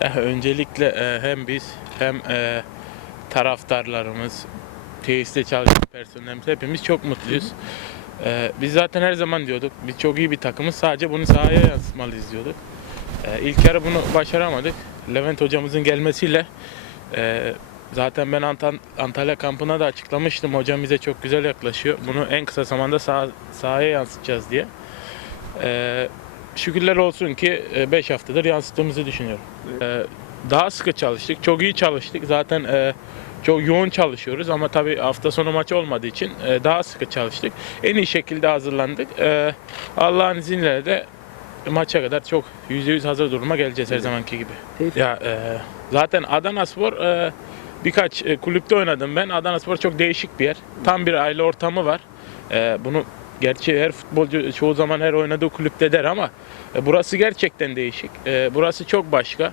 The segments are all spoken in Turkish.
Ya öncelikle e, hem biz hem e, taraftarlarımız, tesiste çalışan personelimiz hepimiz çok mutluyuz. Biz zaten her zaman diyorduk, biz çok iyi bir takımız, sadece bunu sahaya yansıtmalıyız diyorduk. İlk yarı bunu başaramadık. Levent hocamızın gelmesiyle zaten ben Antal- Antalya kampına da açıklamıştım. Hocam bize çok güzel yaklaşıyor. Bunu en kısa zamanda sah- sahaya yansıtacağız diye. E, şükürler olsun ki 5 haftadır yansıttığımızı düşünüyorum. E, daha sıkı çalıştık, çok iyi çalıştık. Zaten e, çok yoğun çalışıyoruz ama tabii hafta sonu maç olmadığı için e, daha sıkı çalıştık. En iyi şekilde hazırlandık. E, Allah'ın izniyle de maça kadar çok %100 hazır duruma geleceğiz her zamanki gibi. Ya e, zaten Adana Spor e, birkaç e, kulüpte oynadım ben. Adana Spor çok değişik bir yer. Tam bir aile ortamı var. E, bunu gerçi her futbolcu çoğu zaman her oynadığı kulüpte der ama e, burası gerçekten değişik. E, burası çok başka.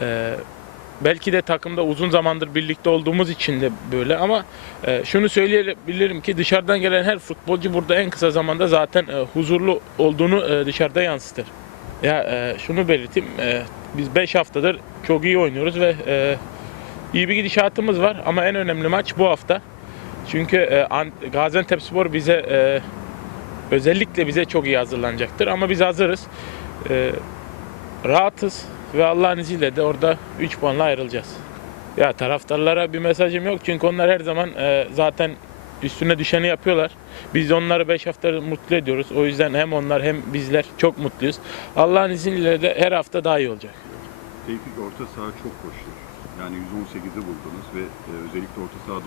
E, belki de takımda uzun zamandır birlikte olduğumuz için de böyle ama e, şunu söyleyebilirim ki dışarıdan gelen her futbolcu burada en kısa zamanda zaten e, huzurlu olduğunu e, dışarıda yansıtır. Ya e, şunu belirteyim. e, biz 5 haftadır çok iyi oynuyoruz ve e, iyi bir gidişatımız var ama en önemli maç bu hafta. Çünkü e, An- Gaziantepspor bize e, özellikle bize çok iyi hazırlanacaktır ama biz hazırız. E, rahatız ve Allah'ın izniyle de orada 3 puanla ayrılacağız. Ya taraftarlara bir mesajım yok çünkü onlar her zaman e, zaten üstüne düşeni yapıyorlar. Biz onları 5 hafta mutlu ediyoruz. O yüzden hem onlar hem bizler çok mutluyuz. Allah'ın izniyle de her hafta daha iyi olacak. Tevfik orta saha çok koşuyor. Yani 118'i buldunuz ve e, özellikle orta sahada